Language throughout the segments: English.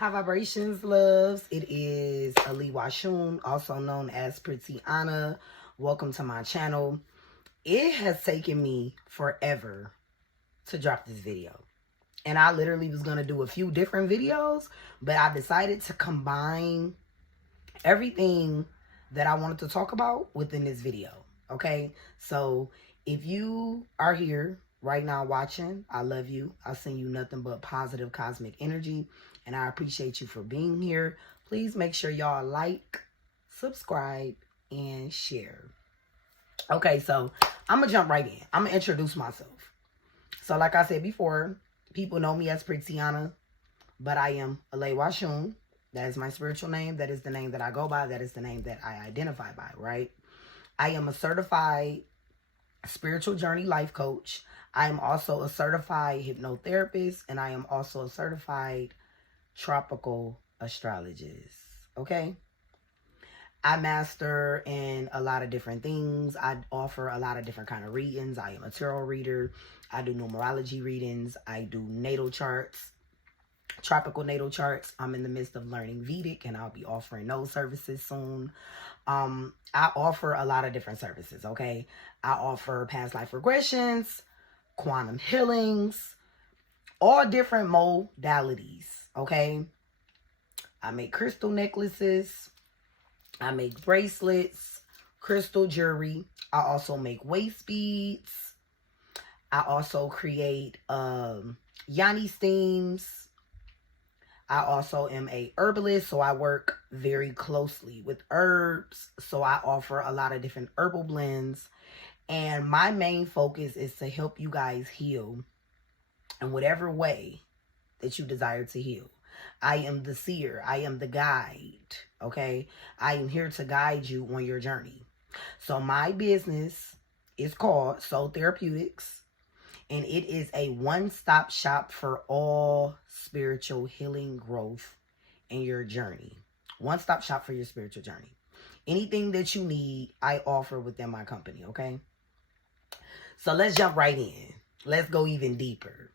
High vibrations, loves. It is It.I, also known as Pretty Anna. Welcome to my channel. It has taken me forever to drop this video. And I literally was going to do a few different videos, but I decided to combine everything that I wanted to talk about within this video. Okay? So if you are here right now watching, I love you. I send you nothing but positive cosmic energy. And I appreciate you for being here. Please make sure y'all like, subscribe, and share. Okay, so I'm going to jump right in. I'm going to introduce myself. So like I said before, people know me as Pretty Anna, but I am It.I. That is my spiritual name. That is the name that I go by. That is the name that I identify by, right? I am a certified spiritual journey life coach. I am also a certified hypnotherapist, and I am also a certified tropical astrologist. Okay? I master in a lot of different things. I offer a lot of different kind of readings. I am a tarot reader. I do numerology readings. I do natal charts, tropical natal charts. I'm in the midst of learning Vedic, and I'll be offering those services soon. I offer a lot of different services, okay? I offer past life regressions, quantum healings, all different modalities, okay? I make crystal necklaces. I make bracelets, crystal jewelry. I also make waist beads. I also create yoni steams. I also am a herbalist, so I work very closely with herbs. So I offer a lot of different herbal blends. And my main focus is to help you guys heal in whatever way that you desire to heal. I am the seer. I am the guide. Okay? I am here to guide you on your journey. So my business is called Soul Therapeutics. And it is a one-stop shop for all spiritual healing, growth, in your journey. One-stop shop for your spiritual journey. Anything that you need, I offer within my company, okay? So let's jump right in. Let's go even deeper.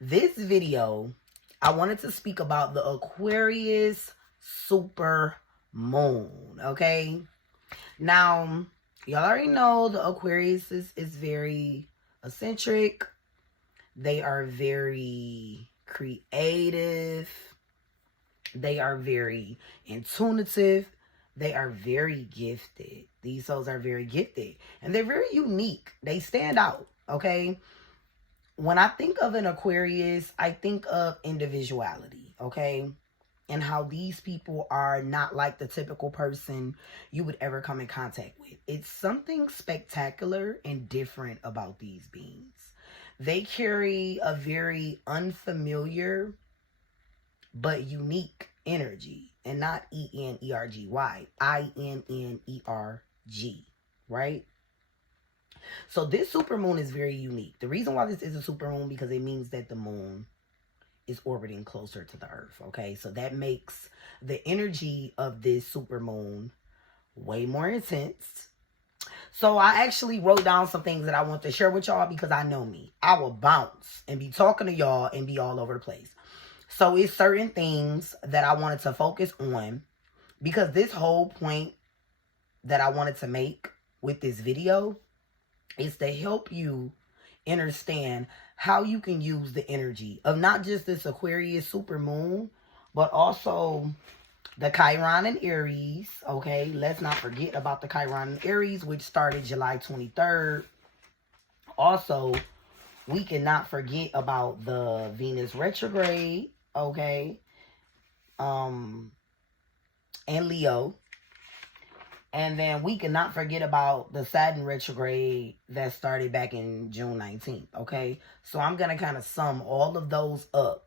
This video, I wanted to speak about the Aquarius super moon, okay? Now, y'all already know the Aquarius is very eccentric. They are very creative. They are very intuitive. They are very gifted. These souls are very gifted. And they're very unique. They stand out, okay? When I think of an Aquarius, I think of individuality, okay? And how these people are not like the typical person you would ever come in contact with. It's something spectacular and different about these beings. They carry a very unfamiliar but unique energy. And not E-N-E-R-G-Y. I-N-N-E-R-G, right? So this supermoon is very unique. The reason why this is a supermoon because it means that the moon is orbiting closer to the earth, okay? So that makes the energy of this supermoon way more intense. So I actually wrote down some things that I want to share with y'all because I know me. I will bounce and be talking to y'all and be all over the place. So it's certain things that I wanted to focus on because this whole point that I wanted to make with this video is to help you understand how you can use the energy of not just this Aquarius super moon, but also the Chiron and Aries, okay? Let's not forget about the Chiron and Aries, which started July 23rd. Also, we cannot forget about the Venus retrograde, okay? And Leo. And then we cannot forget about the Saturn retrograde that started back in June 19th, okay? So I'm going to kind of sum all of those up.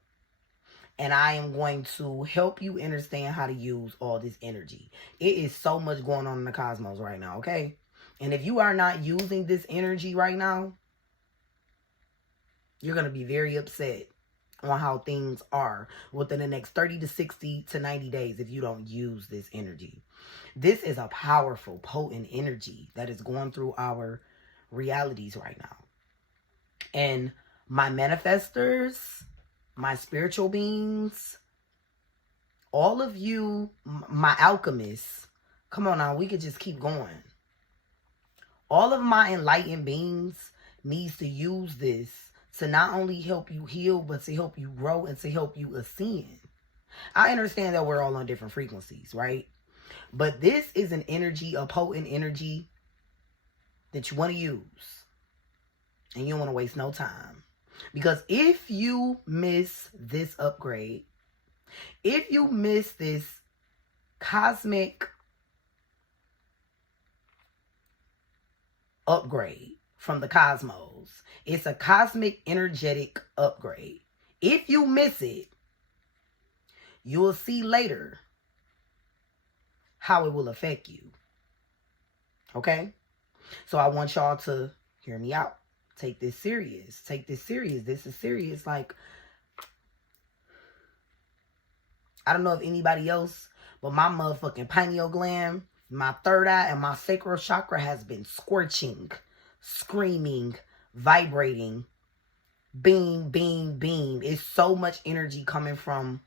And I am going to help you understand how to use all this energy. It is so much going on in the cosmos right now, okay? And if you are not using this energy right now, you're going to be very upset on how things are within the next 30 to 60 to 90 days if you don't use this energy. This is a powerful, potent energy that is going through our realities right now. And my manifestors, my spiritual beings, All of you, my alchemists, come on now, we could just keep going. All of my enlightened beings needs to use this to not only help you heal, but to help you grow and to help you ascend. I understand that we're all on different frequencies, right? But this is an energy, a potent energy that you want to use. And you don't want to waste no time. Because if you miss this upgrade, if you miss this cosmic upgrade from the cosmos, it's a cosmic energetic upgrade. If you miss it, you'll see later how it will affect you. Okay? So I want y'all to hear me out. Take this serious. Take this serious. This is serious. Like, I don't know if anybody else, but my motherfucking pineal gland, my third eye, and my sacral chakra has been scorching, screaming, vibrating, beam, beam, beam. It's so much energy coming from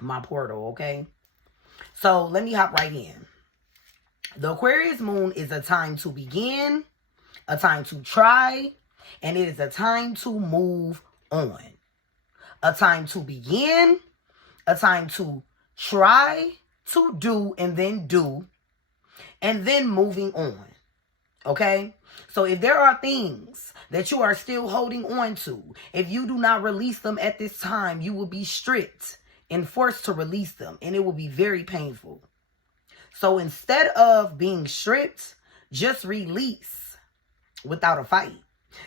my portal, okay? So let me hop right in. The Aquarius moon is a time to begin, a time to try, and it is a time to move on. A time to begin, a time to try, to do, and then moving on. Okay? So if there are things that you are still holding on to, if you do not release them at this time, you will be stripped and forced to release them, and it will be very painful. So instead of being stripped, just release without a fight.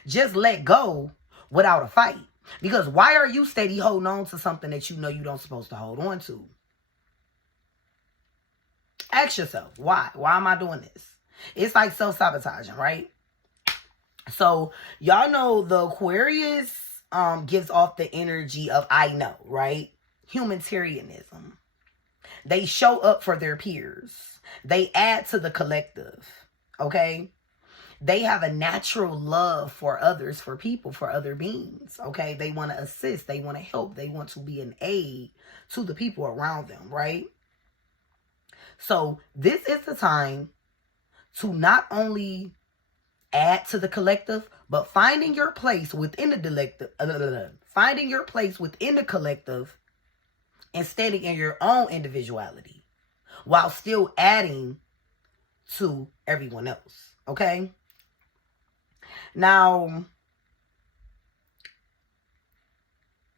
Just let go without a fight. Because why are you steady holding on to something that you know you don't supposed to hold on to? Ask yourself, why? Why am I doing this? It's like self-sabotaging, right? So y'all know the Aquarius gives off the energy of I know, right? Humanitarianism. They show up for their peers. They add to the collective, okay? They have a natural love for others, for people, for other beings, okay? They want to assist. They want to help. They want to be an aid to the people around them, right? So this is the time to not only add to the collective, but finding your place within the collective, finding your place within the collective and standing in your own individuality while still adding to everyone else, okay? Now,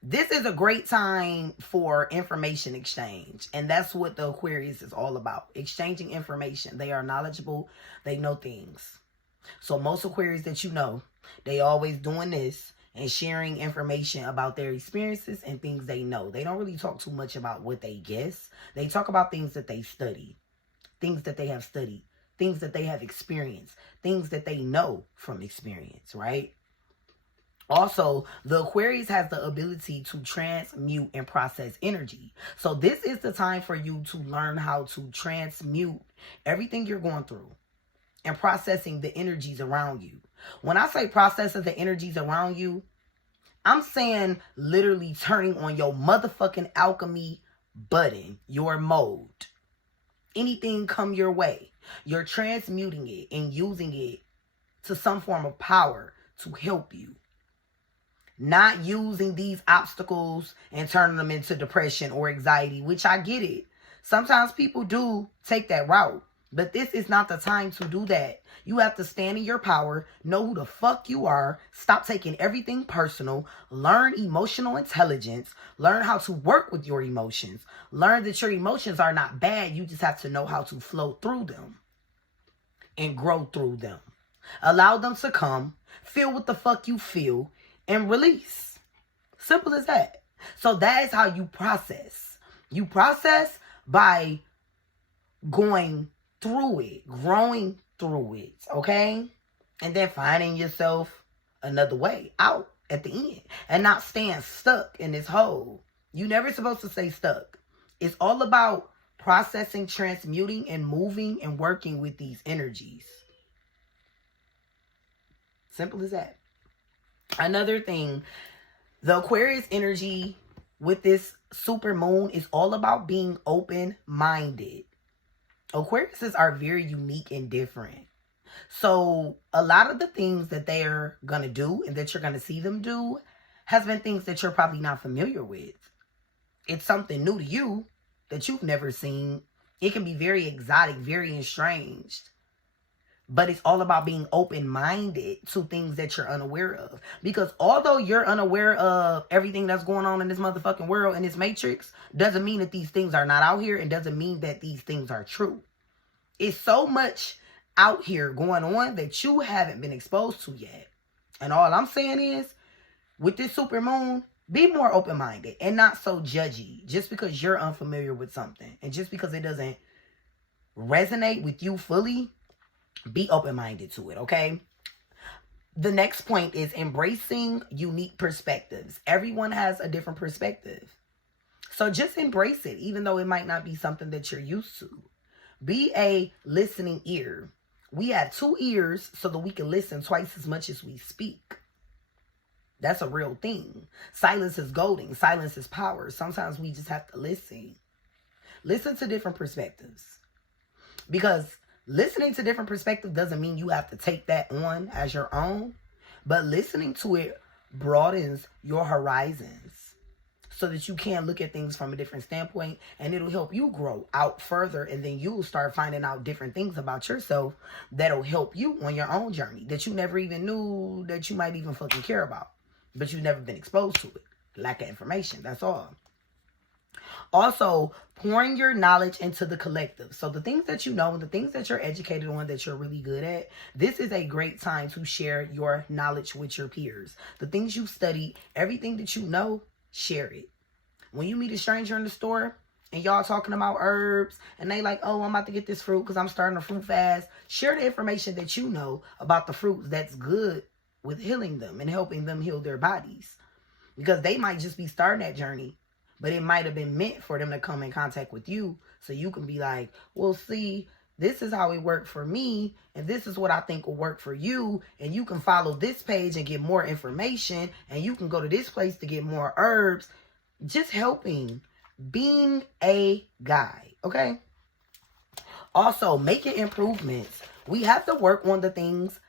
this is a great time for information exchange, and that's what the Aquarius is all about, exchanging information. They are knowledgeable. They know things. So most Aquarius that you know, they always doing this and sharing information about their experiences and things they know. They don't really talk too much about what they guess. They talk about things that they study, things that they have studied, things that they have experienced, things that they know from experience, right? Also, the Aquarius has the ability to transmute and process energy. So this is the time for you to learn how to transmute everything you're going through and processing the energies around you. When I say processing the energies around you, I'm saying literally turning on your motherfucking alchemy button, your mode. Anything come your way, you're transmuting it and using it to some form of power to help you. Not using these obstacles and turning them into depression or anxiety, which I get it. Sometimes people do take that route, but this is not the time to do that. You have to stand in your power, know who the fuck you are, stop taking everything personal, learn emotional intelligence, learn how to work with your emotions, learn that your emotions are not bad. You just have to know how to flow through them and grow through them. Allow them to come, feel what the fuck you feel, and release. Simple as that. So that is how you process. You process by going through it, growing through it, okay? And then finding yourself another way out at the end and not staying stuck in this hole. You're never supposed to stay stuck. It's all about processing, transmuting, and moving and working with these energies. Simple as that. Another thing, the Aquarius energy with this super moon is all about being open-minded. Aquariuses are very unique and different. So a lot of the things that they're going to do and that you're going to see them do has been things that you're probably not familiar with. It's something new to you that you've never seen. It can be very exotic, very estranged. But it's all about being open-minded to things that you're unaware of. Because although you're unaware of everything that's going on in this motherfucking world, in this matrix, doesn't mean that these things are not out here and doesn't mean that these things are true. It's so much out here going on that you haven't been exposed to yet. And all I'm saying is, with this super moon, be more open-minded and not so judgy just because you're unfamiliar with something. And just because it doesn't resonate with you fully, be open-minded to it, okay? The next point is embracing unique perspectives. Everyone has a different perspective. So just embrace it, even though it might not be something that you're used to. Be a listening ear. We have 2 ears so that we can listen twice as much as we speak. That's a real thing. Silence is golden. Silence is power. Sometimes we just have to listen. Listen to different perspectives. Because listening to different perspectives doesn't mean you have to take that on as your own. But listening to it broadens your horizons so that you can look at things from a different standpoint, and it'll help you grow out further, and then you'll start finding out different things about yourself that'll help you on your own journey that you never even knew that you might even fucking care about, but you've never been exposed to it. Lack of information, that's all. Also, pouring your knowledge into the collective. So the things that you know and the things that you're educated on that you're really good at, this is a great time to share your knowledge with your peers. The things you've studied, everything that you know, share it. When you meet a stranger in the store and y'all talking about herbs and they like, oh, I'm about to get this fruit because I'm starting a fruit fast, share the information that you know about the fruits that's good with healing them and helping them heal their bodies. Because they might just be starting that journey, but it might have been meant for them to come in contact with you so you can be like, well, see, this is how it worked for me, and this is what I think will work for you, and you can follow this page and get more information, and you can go to this place to get more herbs. Just helping, being a guide, okay? Also, making improvements. We have to work on the things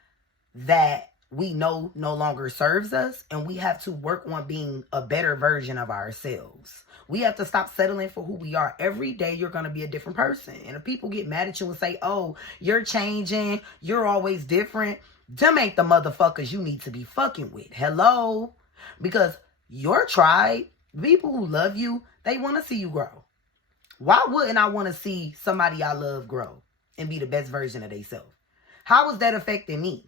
that we know no longer serves us, and we have to work on being a better version of ourselves. We have to stop settling for who we are. Every day you're going to be a different person. And if people get mad at you and say, oh, you're changing, you're always different, them ain't the motherfuckers you need to be fucking with. Hello? Because your tribe, people who love you, they want to see you grow. Why wouldn't I want to see somebody I love grow and be the best version of themselves? How is that affecting me?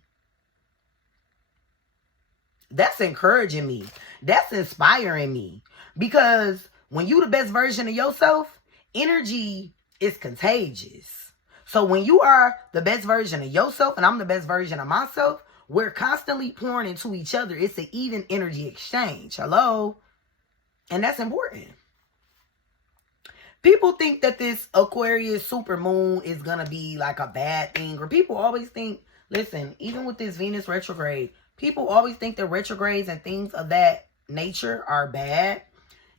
That's encouraging me. That's inspiring me. Because when you the best version of yourself, energy is contagious. So when you are the best version of yourself and I'm the best version of myself, we're constantly pouring into each other. It's an even energy exchange. Hello? And that's important. People think that this Aquarius super moon is going to be like a bad thing. Or people always think, listen, even with this Venus retrograde, people always think that retrogrades and things of that nature are bad.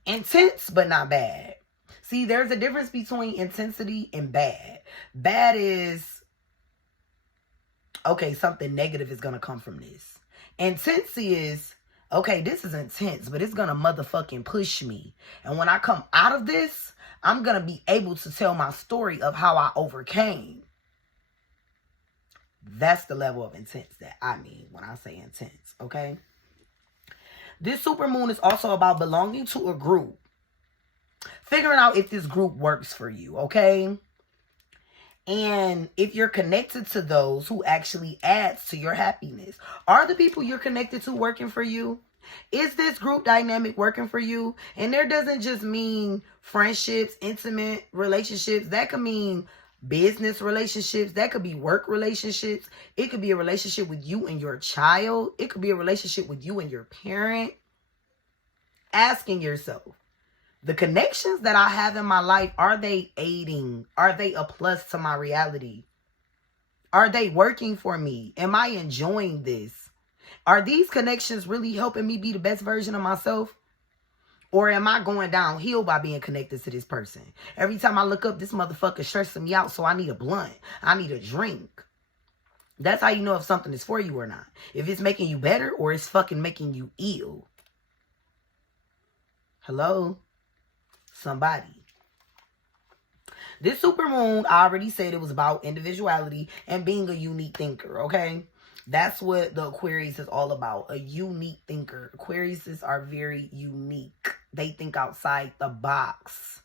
Intense, but not bad. See, there's a difference between intensity and bad. Bad is, okay, something negative is going to come from this. Intensity is, okay, this is intense, but it's going to motherfucking push me. And when I come out of this, I'm going to be able to tell my story of how I overcame. That's the level of intense that I mean when I say intense, okay? This super moon is also about belonging to a group. Figuring out if this group works for you, okay? And if you're connected to those who actually adds to your happiness. Are the people you're connected to working for you? Is this group dynamic working for you? And there doesn't just mean friendships, intimate relationships. That could mean business relationships. That could be work relationships. It could be a relationship with you and your child. It could be a relationship with you and your parent. Asking yourself, the connections that I have in my life, are they aiding? Are they a plus to my reality? Are they working for me? Am I enjoying this? Are these connections really helping me be the best version of myself? Or am I going downhill by being connected to this person? Every time I look up, this motherfucker stressing me out, so I need a blunt. I need a drink. That's how you know if something is for you or not. If it's making you better or it's fucking making you ill. Hello? Somebody. This supermoon, I already said it was about individuality and being a unique thinker, okay? That's what the Aquarius is all about, a unique thinker. Aquariuses are very unique. They think outside the box.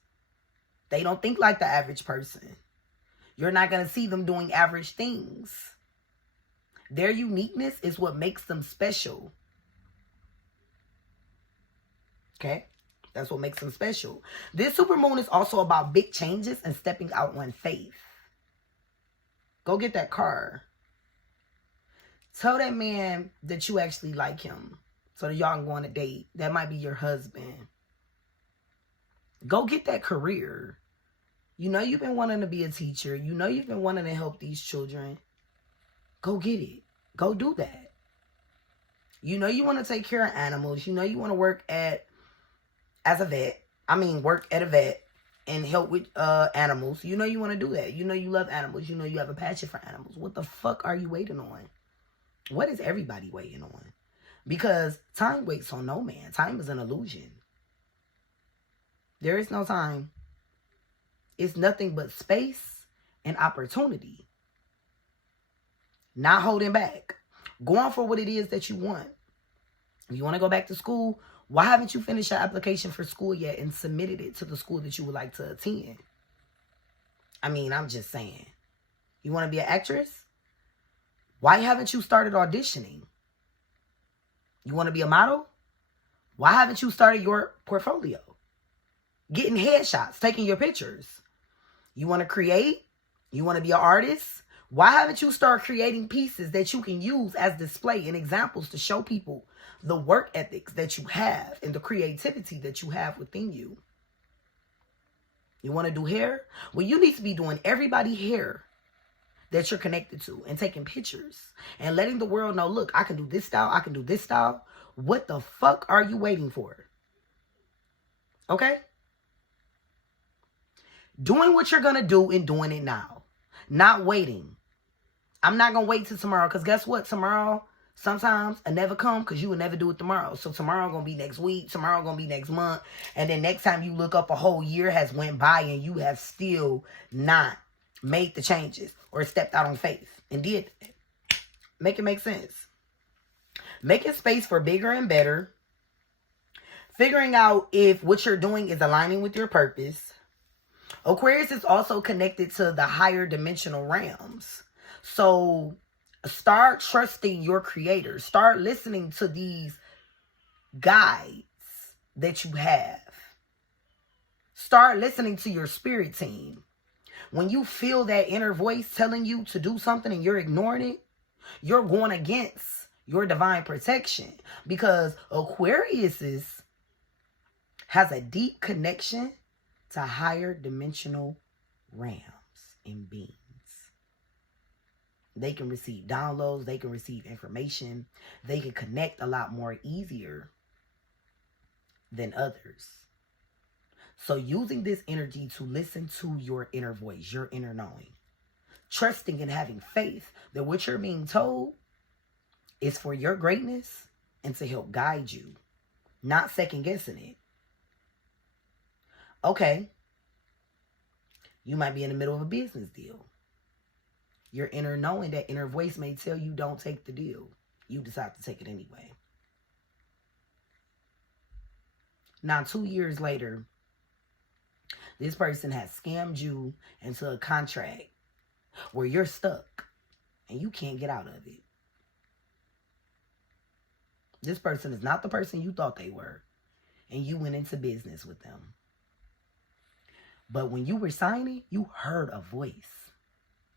They don't think like the average person. You're not going to see them doing average things. Their uniqueness is what makes them special. Okay? That's what makes them special. This supermoon is also about big changes and stepping out on faith. Go get that car. Tell that man that you actually like him so that y'all can go on a date. That might be your husband. Go get that career. You know you've been wanting to be a teacher. You know you've been wanting to help these children. Go get it. Go do that. You know you want to take care of animals. You know you want to work at a vet and help with animals. You know you want to do that. You know you love animals. You know you have a passion for animals. What the fuck are you waiting on? What is everybody waiting on? Because time waits on no man. Time is an illusion. There is no time. It's nothing but space and opportunity. Not holding back. Going for what it is that you want. If you want to go back to school, why haven't you finished your application for school yet and submitted it to the school that you would like to attend? I mean, I'm just saying. You want to be an actress? Why haven't you started auditioning? You want to be a model? Why haven't you started your portfolio? Getting headshots, taking your pictures. You want to create? You want to be an artist? Why haven't you started creating pieces that you can use as display and examples to show people the work ethics that you have and the creativity that you have within you? You want to do hair? Well, you need to be doing everybody's hair that you're connected to and taking pictures and letting the world know, look, I can do this style. I can do this style. What the fuck are you waiting for? Okay? Doing what you're going to do and doing it now. Not waiting. I'm not going to wait till tomorrow because guess what? Tomorrow, sometimes I never come because you will never do it tomorrow. So tomorrow going to be next week. Tomorrow going to be next month. And then next time you look up, a whole year has went by and you have still not made the changes or stepped out on faith and did it. Make it make sense. Making space for bigger and better. Figuring out if what you're doing is aligning with your purpose. Aquarius is also connected to the higher dimensional realms. So start trusting your creator. Start listening to these guides that you have. Start listening to your spirit team. When you feel that inner voice telling you to do something and you're ignoring it, you're going against your divine protection. Because Aquarius has a deep connection to higher dimensional realms and beings. They can receive downloads. They can receive information. They can connect a lot more easier than others. So using this energy to listen to your inner voice, your inner knowing, trusting and having faith that what you're being told is for your greatness and to help guide you, not second guessing it. Okay, you might be in the middle of a business deal. Your inner knowing, that inner voice may tell you don't take the deal. You decide to take it anyway. Now, 2 years later, this person has scammed you into a contract where you're stuck and you can't get out of it. This person is not the person you thought they were, and you went into business with them. But when you were signing, you heard a voice.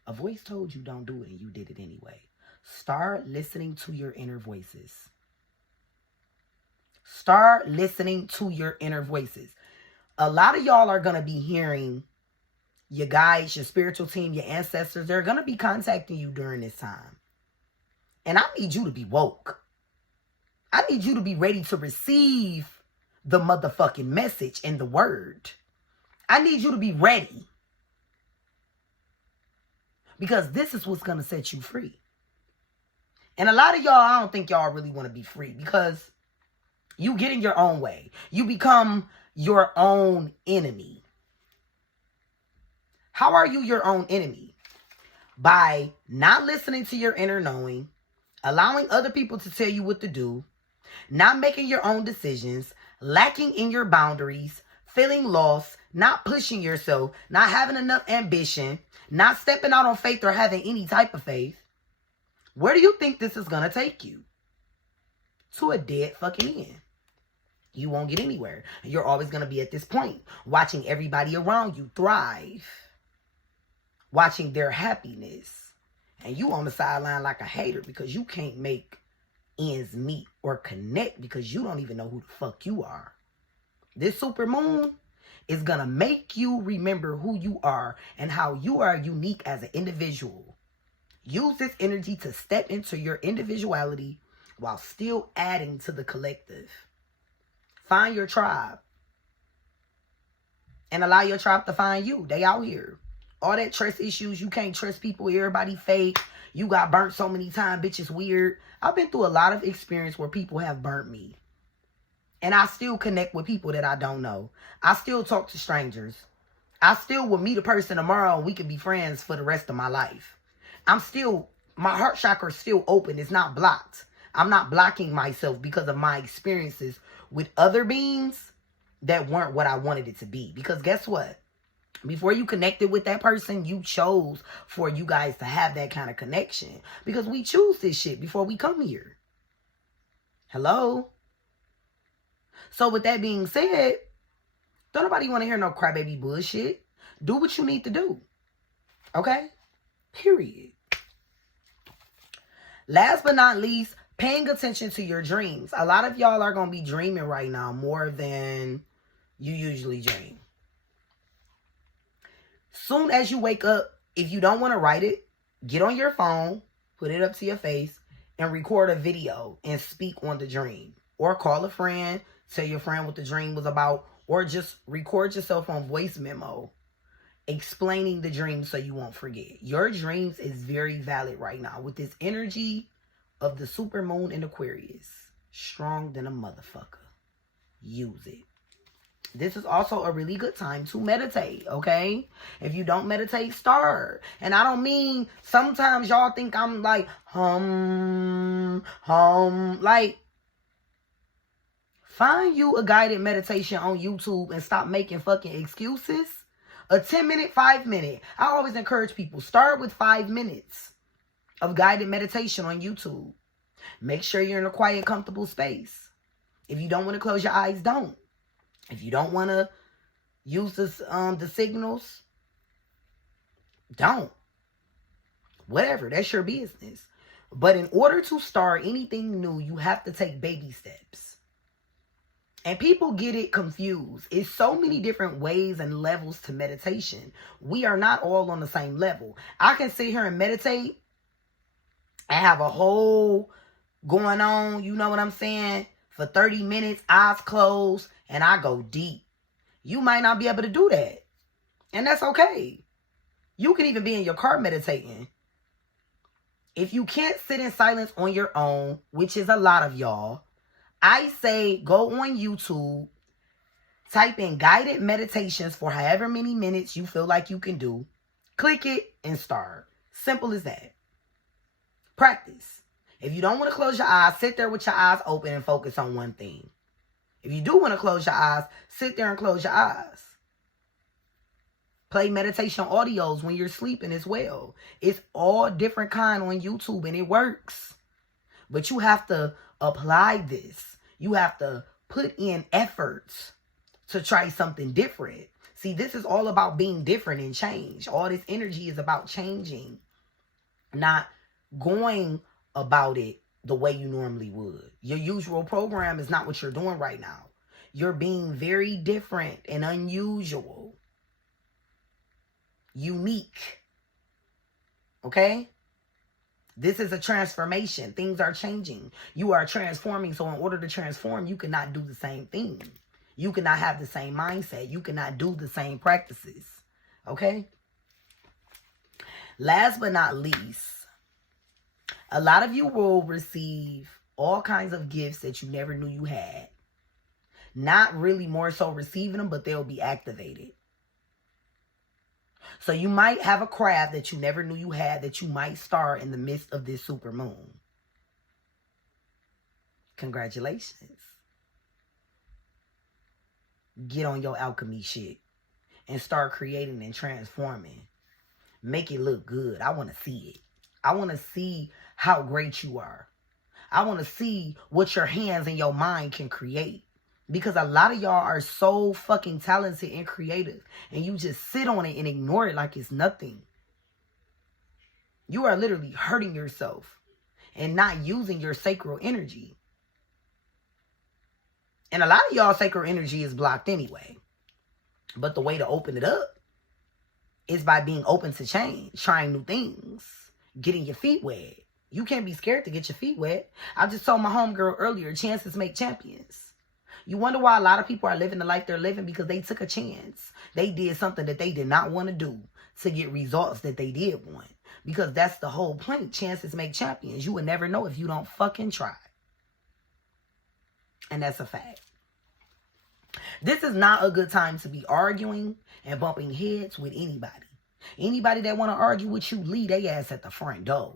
A voice told you don't do it, and you did it anyway. Start listening to your inner voices. Start listening to your inner voices. A lot of y'all are going to be hearing your guides, your spiritual team, your ancestors. They're going to be contacting you during this time. And I need you to be woke. I need you to be ready to receive the motherfucking message and the word. I need you to be ready. Because this is what's going to set you free. And a lot of y'all, I don't think y'all really want to be free because you get in your own way. You become your own enemy. How are you your own enemy? By not listening to your inner knowing, allowing other people to tell you what to do, not making your own decisions, lacking in your boundaries, feeling lost, not pushing yourself, not having enough ambition, not stepping out on faith or having any type of faith. Where do you think this is going to take you? To a dead fucking end. You won't get anywhere. You're always going to be at this point, watching everybody around you thrive, watching their happiness. And you on the sideline like a hater because you can't make ends meet or connect because you don't even know who the fuck you are. This super moon is going to make you remember who you are and how you are unique as an individual. Use this energy to step into your individuality while still adding to the collective. Find your tribe. And allow your tribe to find you. They out here. All that trust issues. You can't trust people. Everybody fake. You got burnt so many times. Bitch, it's weird. I've been through a lot of experience where people have burnt me. And I still connect with people that I don't know. I still talk to strangers. I still will meet a person tomorrow and we can be friends for the rest of my life. My heart chakra is still open. It's not blocked. I'm not blocking myself because of my experiences with other beings that weren't what I wanted it to be. Because guess what? Before you connected with that person, you chose for you guys to have that kind of connection. Because we choose this shit before we come here. Hello? So with that being said, don't nobody want to hear no crybaby bullshit. Do what you need to do. Okay? Period. Last but not least, paying attention to your dreams. A lot of y'all are going to be dreaming right now more than you usually dream. Soon as you wake up, if you don't want to write it, get on your phone, put it up to your face, and record a video and speak on the dream. Or call a friend, tell your friend what the dream was about, or just record yourself on voice memo explaining the dream so you won't forget. Your dreams is very valid right now with this energy of the super moon in Aquarius. Strong than a motherfucker. Use it. This is also a really good time to meditate, okay? If you don't meditate, start. And I don't mean, sometimes y'all think I'm like, like, find you a guided meditation on YouTube and stop making fucking excuses. A 10-minute, 5-minute. I always encourage people, start with 5 minutes of guided meditation on YouTube. Make sure you're in a quiet, comfortable space. If you don't want to close your eyes, don't. If you don't want to use this, the signals, don't. Whatever, that's your business. But in order to start anything new, you have to take baby steps. And people get it confused. It's so many different ways and levels to meditation. We are not all on the same level. I can sit here and meditate and have a whole going on, you know what I'm saying, for 30 minutes, eyes closed, and I go deep. You might not be able to do that. And that's okay. You can even be in your car meditating. If you can't sit in silence on your own, which is a lot of y'all, I say go on YouTube, type in guided meditations for however many minutes you feel like you can do. Click it and start. Simple as that. Practice. If you don't want to close your eyes, sit there with your eyes open and focus on one thing. If you do want to close your eyes, sit there and close your eyes. Play meditation audios when you're sleeping as well. It's all different kind on YouTube and it works. But you have to apply this. You have to put in efforts to try something different. See, this is all about being different and change. All this energy is about changing, not going about it the way you normally would. Your usual program is not what you're doing right now. You're being very different and unusual. Unique. Okay? This is a transformation. Things are changing. You are transforming. So in order to transform, you cannot do the same thing. You cannot have the same mindset. You cannot do the same practices. Okay? Last but not least, a lot of you will receive all kinds of gifts that you never knew you had. Not really more so receiving them, but they'll be activated. So you might have a craft that you never knew you had that you might start in the midst of this super moon. Congratulations. Get on your alchemy shit and start creating and transforming. Make it look good. I want to see it. I want to see how great you are. I want to see what your hands and your mind can create. Because a lot of y'all are so fucking talented and creative. And you just sit on it and ignore it like it's nothing. You are literally hurting yourself and not using your sacral energy. And a lot of y'all sacral energy is blocked anyway. But the way to open it up is by being open to change, trying new things, getting your feet wet. You can't be scared to get your feet wet. I just told my homegirl earlier, chances make champions. You wonder why a lot of people are living the life they're living? Because they took a chance. They did something that they did not want to do to get results that they did want. Because that's the whole point. Chances make champions. You would never know if you don't fucking try. And that's a fact. This is not a good time to be arguing and bumping heads with anybody. Anybody that want to argue with you, leave their ass at the front door.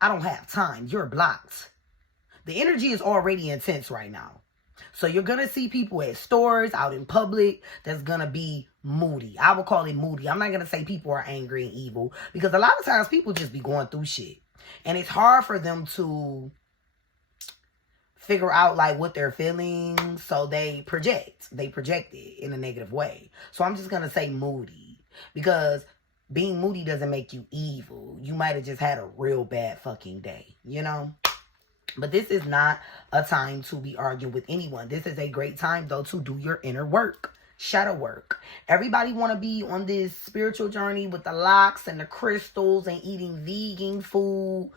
I don't have time. You're blocked. The energy is already intense right now. So you're going to see people at stores, out in public, that's going to be moody. I would call it moody. I'm not going to say people are angry and evil, because a lot of times people just be going through shit. And it's hard for them to figure out like what they're feeling, so they project. They project it in a negative way. So I'm just going to say moody, because being moody doesn't make you evil. You might have just had a real bad fucking day, you know? But this is not a time to be arguing with anyone. This is a great time, though, to do your inner work, shadow work. Everybody want to be on this spiritual journey with the locks and the crystals and eating vegan food.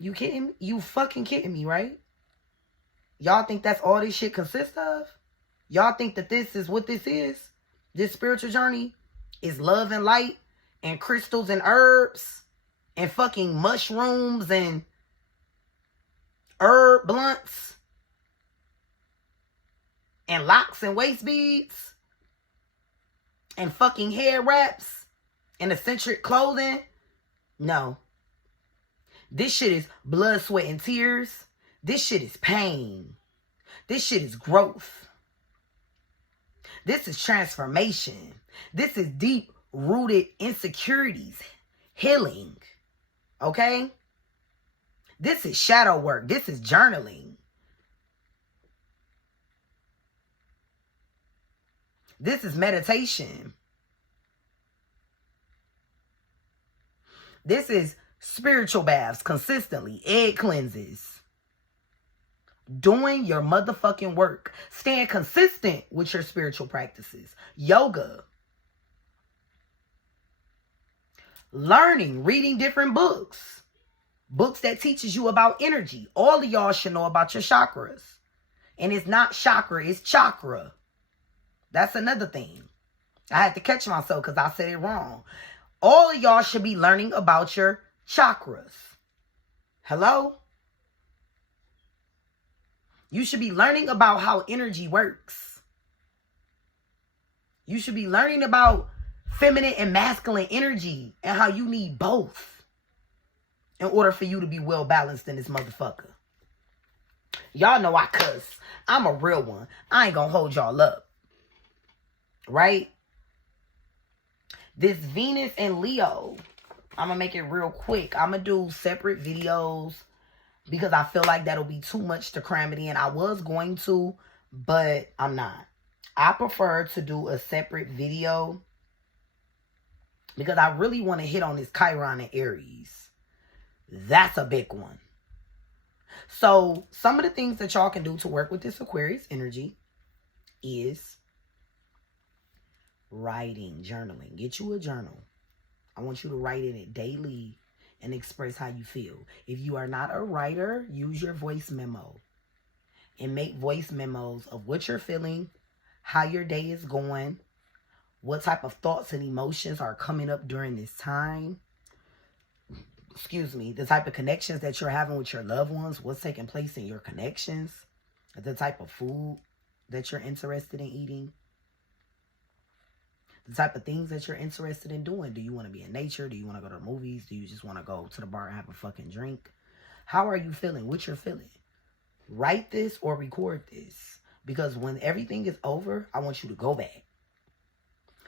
You kidding me? You fucking kidding me, right? Y'all think that's all this shit consists of? Y'all think that this is what this is? This spiritual journey is love and light and crystals and herbs and fucking mushrooms and herb blunts and locks and waist beads and fucking hair wraps and eccentric clothing? No. This shit is blood, sweat, and tears. This shit is pain. This shit is growth. This is transformation. This is deep-rooted insecurities, healing. Okay? This is shadow work. This is journaling. This is meditation. This is spiritual baths consistently. Egg cleanses. Doing your motherfucking work. Staying consistent with your spiritual practices. Yoga. Learning. Reading different books. Books that teaches you about energy. All of y'all should know about your chakras. And it's not chakra, it's chakra. That's another thing. I had to catch myself because I said it wrong. All of y'all should be learning about your chakras. Hello? You should be learning about how energy works. You should be learning about feminine and masculine energy and how you need both in order for you to be well balanced in this motherfucker. Y'all know I cuss. I'm a real one. I ain't gonna hold y'all up. Right? This Venus and Leo, I'm gonna make it real quick. I'm gonna do separate videos because I feel like that'll be too much to cram it in. I was going to, but I'm not. I prefer to do a separate video because I really want to hit on this Chiron and Aries. That's a big one. So some of the things that y'all can do to work with this Aquarius energy is writing, journaling. Get you a journal. I want you to write in it daily and express how you feel. If you are not a writer, use your voice memo and make voice memos of what you're feeling, how your day is going, what type of thoughts and emotions are coming up during this time. Excuse me, the type of connections that you're having with your loved ones, what's taking place in your connections, the type of food that you're interested in eating, the type of things that you're interested in doing. Do you want to be in nature? Do you want to go to the movies? Do you just want to go to the bar and have a fucking drink? How are you feeling? What you're feeling? Write this or record this, because when everything is over, I want you to go back.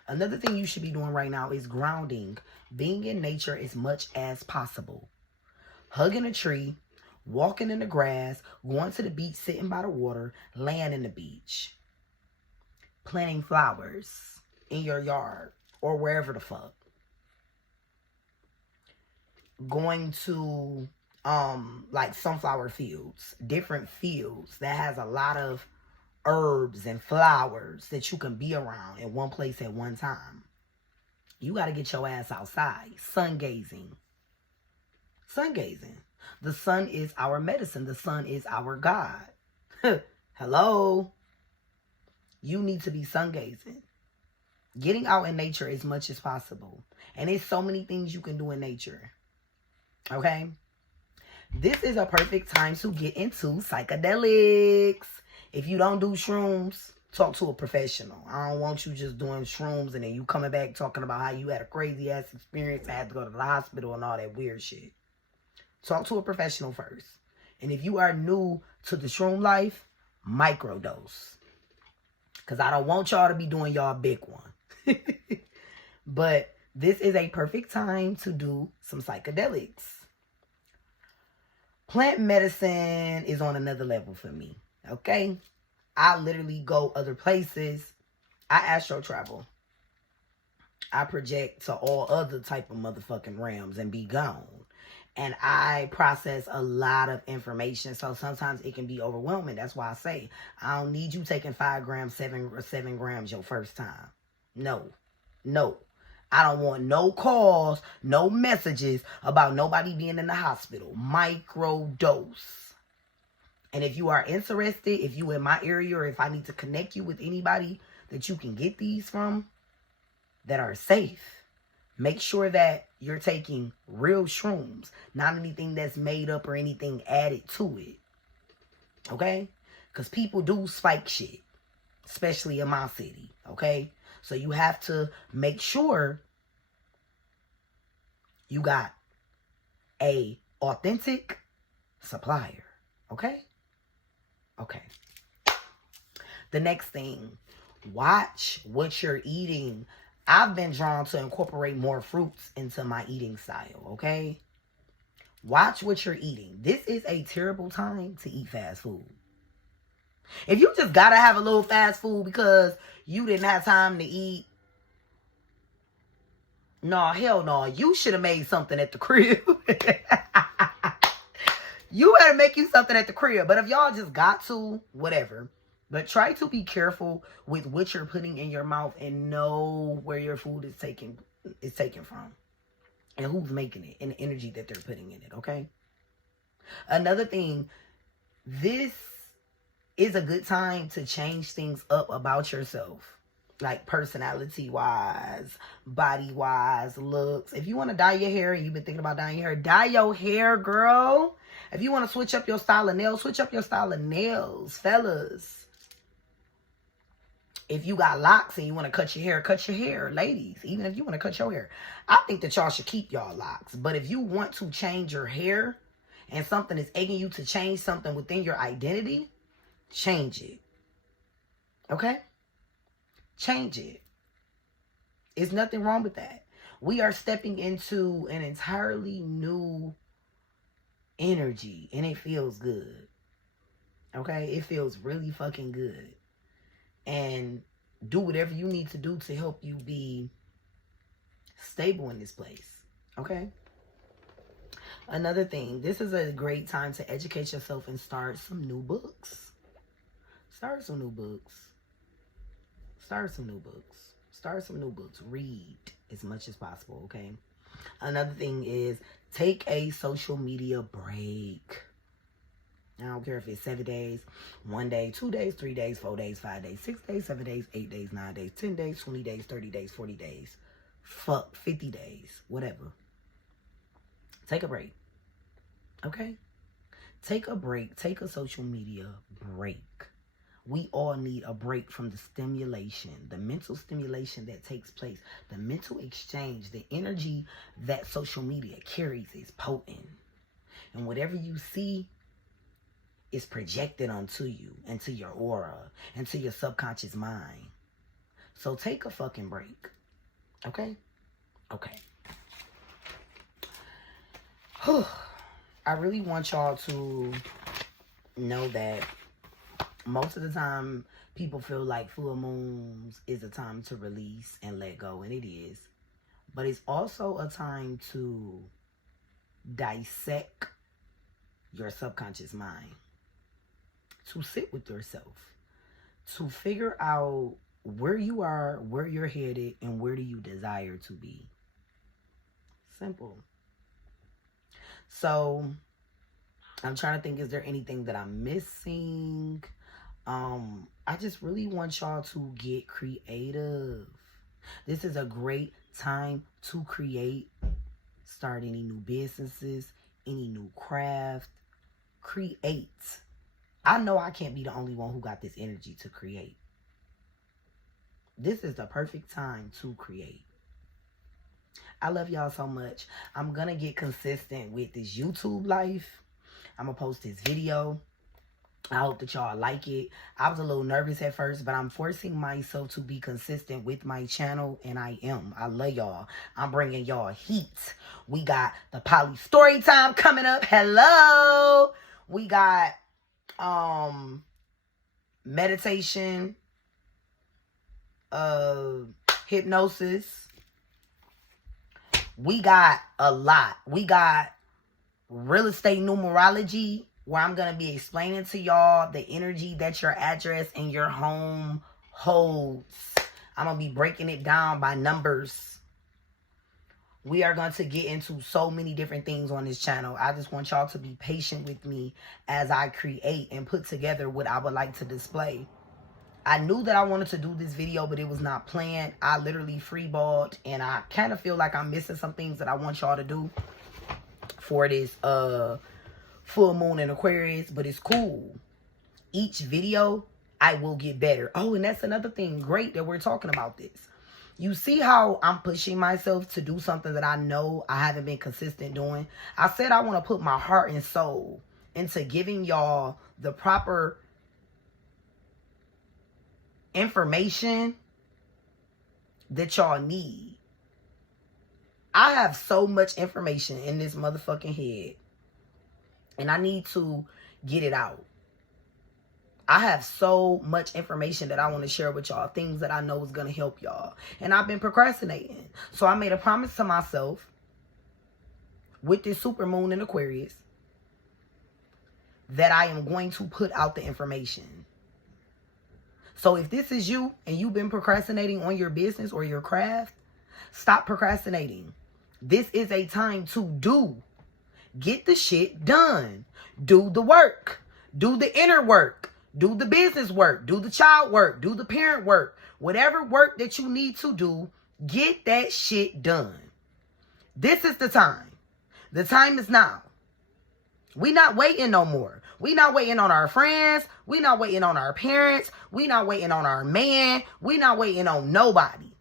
Another thing you should be doing right now is grounding, being in nature as much as possible. Hugging a tree, walking in the grass, going to the beach, sitting by the water, laying in the beach. Planting flowers in your yard or wherever the fuck. Going to like sunflower fields, different fields that has a lot of herbs and flowers that you can be around in one place at one time. You got to get your ass outside. Sun gazing. Sun gazing. The sun is our medicine. The sun is our God. Hello. You need to be sun gazing. Getting out in nature as much as possible. And there's so many things you can do in nature. Okay? This is a perfect time to get into psychedelics. If you don't do shrooms, talk to a professional. I don't want you just doing shrooms and then you coming back talking about how you had a crazy ass experience and had to go to the hospital and all that weird shit. Talk to a professional first. And if you are new to the shroom life, microdose. Because I don't want y'all to be doing y'all big one. But this is a perfect time to do some psychedelics. Plant medicine is on another level for me. Okay? I literally go other places. I astro travel. I project to all other type of motherfucking realms and be gone. And I process a lot of information. So sometimes it can be overwhelming. That's why I say, I don't need you taking 5 grams, 7 grams your first time. No. I don't want no calls, no messages about nobody being in the hospital. Micro dose. And if you are interested, if you in my area, or if I need to connect you with anybody that you can get these from that are safe, make sure that you're taking real shrooms, not anything that's made up or anything added to it. Okay? Because people do spike shit, especially in my city. Okay? So you have to make sure you got a authentic supplier. Okay? Okay. The next thing, watch what you're eating. I've been drawn to incorporate more fruits into my eating style, okay? Watch what you're eating. This is a terrible time to eat fast food. If you just gotta have a little fast food because you didn't have time to eat, no, hell no. You should have made something at the crib. You better make you something at the crib. But if y'all just got to, whatever. But try to be careful with what you're putting in your mouth and know where your food is taken from. And who's making it and the energy that they're putting in it, okay? Another thing, this is a good time to change things up about yourself. Like personality-wise, body-wise, looks. If you want to dye your hair and you've been thinking about dyeing your hair, dye your hair, girl. If you want to switch up your style of nails, switch up your style of nails, fellas. If you got locks and you want to cut your hair, ladies. Even if you want to cut your hair. I think that y'all should keep y'all locks. But if you want to change your hair and something is egging you to change something within your identity, change it. Okay? Change it. There's nothing wrong with that. We are stepping into an entirely new energy and it feels good. Okay? It feels really fucking good. And do whatever you need to do to help you be stable in this place. Okay? Another thing, this is a great time to educate yourself and start some new books. Start some new books. Read as much as possible, okay? Another thing is take a social media break. I don't care if it's 7 days, 1 day, 2 days, 3 days, 4 days, 5 days, 6 days, 7 days, 8 days, 9 days, 10 days, 20 days, 30 days, 40 days. Fuck, 50 days, whatever. Take a break. Okay? Take a break. Take a social media break. We all need a break from the stimulation, the mental stimulation that takes place, the mental exchange, the energy that social media carries is potent. And whatever you see is projected onto you, into your aura, into your subconscious mind. So take a fucking break. Okay? Okay. I really want y'all to know that most of the time people feel like full moons is a time to release and let go, and it is. But it's also a time to dissect your subconscious mind, to sit with yourself, to figure out where you are, where you're headed, and where do you desire to be. Simple. So I'm trying to think, is there anything that I'm missing? I just really want y'all to get creative. This is a great time to create, start any new businesses, any new craft. Create. I know I can't be the only one who got this energy to create. This is the perfect time to create. I love y'all so much. I'm going to get consistent with this YouTube life. I'm going to post this video. I hope that y'all like it. I was a little nervous at first, but I'm forcing myself to be consistent with my channel, and I am. I love y'all. I'm bringing y'all heat. We got the Poly story time coming up. Hello. We got meditation, hypnosis. We got a lot. We got real estate numerology, where I'm going to be explaining to y'all the energy that your address and your home holds. I'm going to be breaking it down by numbers. We are going to get into so many different things on this channel. I just want y'all to be patient with me as I create and put together what I would like to display. I knew that I wanted to do this video, but it was not planned. I literally freeballed, and I kind of feel like I'm missing some things that I want y'all to do for this full moon in Aquarius, but it's cool. Each video, I will get better. Oh, and that's another thing. Great that we're talking about this. You see how I'm pushing myself to do something that I know I haven't been consistent doing? I said I want to put my heart and soul into giving y'all the proper information that y'all need. I have so much information in this motherfucking head, and I need to get it out. I have so much information that I want to share with y'all, things that I know is going to help y'all, and I've been procrastinating. So I made a promise to myself with this super moon in Aquarius that I am going to put out the information. So if this is you and you've been procrastinating on your business or your craft, stop procrastinating. This is a time to do. Get the shit done. Do the work. Do the inner work. Do the business work. Do the child work. Do the parent work. Whatever work that you need to do, get that shit done. This is the time. The time is now. We not waiting no more. We not waiting on our friends. We not waiting on our parents. We not waiting on our man. We not waiting on nobody.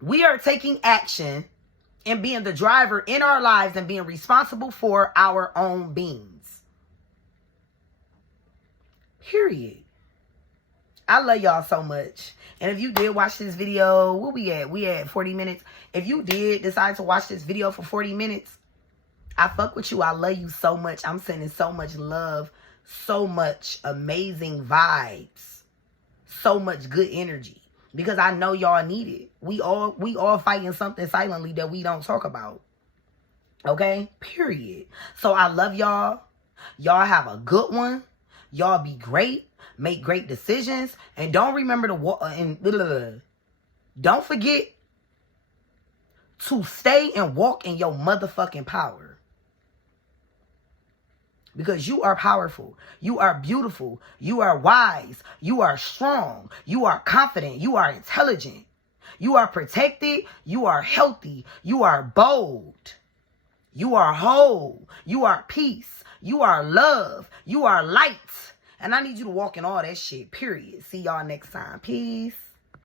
We are taking action and being the driver in our lives and being responsible for our own beings. Period. I love y'all so much. And if you did watch this video, where we at? We at 40 minutes. If you did decide to watch this video for 40 minutes, I fuck with you. I love you so much. I'm sending so much love, so much amazing vibes, so much good energy, because I know y'all need it. We all fighting something silently that we don't talk about. Okay? Period. So I love y'all. Y'all have a good one. Y'all be great. Make great decisions. And don't remember to don't forget to stay and walk in your motherfucking power. Because you are powerful. You are beautiful. You are wise. You are strong. You are confident. You are intelligent. You are protected. You are healthy. You are bold. You are whole. You are peace. You are love. You are light. And I need you to walk in all that shit, period. See y'all next time. Peace.